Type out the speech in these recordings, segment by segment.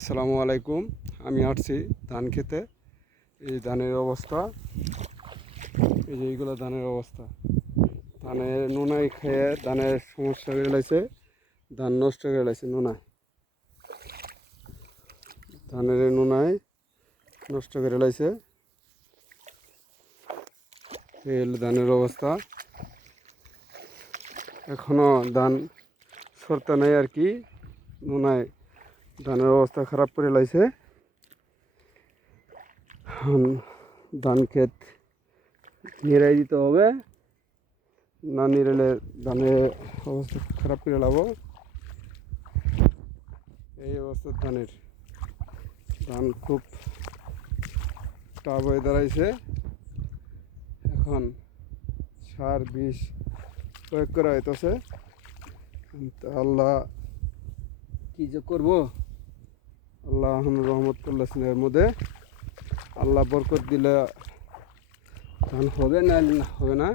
আসসালামু আলাইকুম। আমি আসছি ধান খেতে। এই ধানের অবস্থা, এই যে এইগুলো ধানের অবস্থা। ধানের নোনাই খেয়ে ধানের সমস্যা হয়ে গেছে, ধান নষ্ট হয়ে গেছে। নোনায় ধানের নোনায় নষ্ট করে গেছে। এই হলো ধানের অবস্থা। এখনো ধান সরতে নাই আর কি। নোনায় ধানের অবস্থা খারাপ করে লাইছে। ধান ক্ষেত নিড়াই দিতে হবে, না নিড়ালে ধানের অবস্থা খারাপ করে লাভ। এই অবস্থা ধানের, ধান খুব টাফ হয়ে দাঁড়াইছে। এখন সার বিষ প্রয়োগ করা হইতেছে। আল্লাহ কি যে করবো, আল্লাহ রহমত করলেছেন এর মধ্যে। আল্লাহ বরকত দিলে ধান হবে, না হবে না।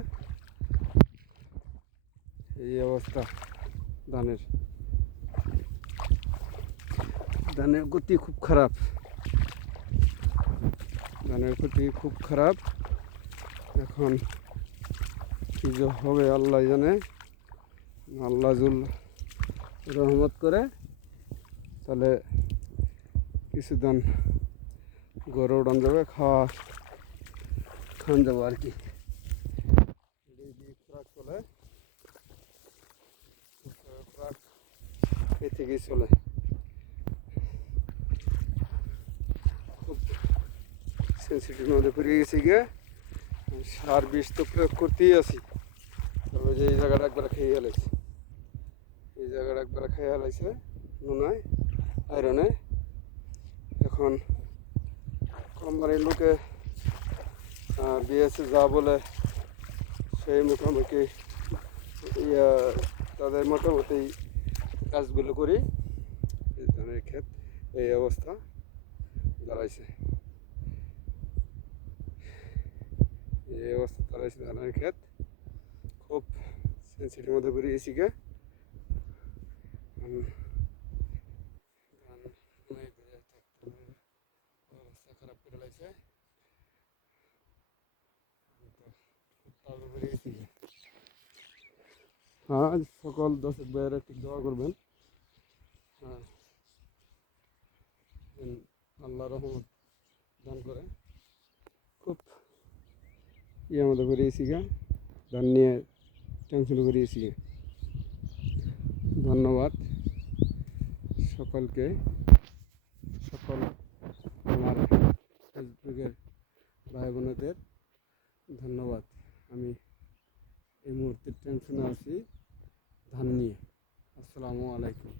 এই অবস্থা ধানের। ধানের গতি খুব খারাপ, ধানের গতি খুব খারাপ। এখন কি যে হবে আল্লাহ জানে। আল্লাহ জুল রহমত করে তাহলে কিছু ধান গড়ে উড়ান যাবে, খাওয়ান যাবো আর কি। ট্রাক চলে, ট্রাক এ থেকেই চলে। খুব সেন্সিটিভ মধ্যে পড়ে গেছি গিয়ে। সার বিষ তো প্রয়োগ করতেই আছি, তবে যে এই জায়গাটা একবার খেয়ে ফেলেছে, এই জায়গাটা একবার খেয়ে ফেলেছে নোনায়, আয়রনে। এখন কোম্পানির লোকে বিএসএ যা বলে সেই মোটামুটি তাদের মোটামুটি কাজগুলো করি। এই ধানের ক্ষেত এই অবস্থা দাঁড়াইছে, এই অবস্থা দাঁড়াইছে ধানের ক্ষেত। খুব সেন্সিটিভ মধ্যে পড়ে গেছি গে। ধান অবস্থা খারাপ করে লাগছে। হ্যাঁ, সকল দর্শক ভাইয়েরা একটু দোয়া করবেন। হ্যাঁ, আল্লাহ রহমত দান করে। খুব মধ্যে করিয়েছি গা, ধান নিয়ে টেনশন করিয়েছি। ধন্যবাদ সকলকে, সকল আমার ফেসবুকের ভাই বোনেদের ধন্যবাদ। আমি এই মুহূর্তে টেনশনে আছি ধান নিয়ে। আসসালামু আলাইকুম।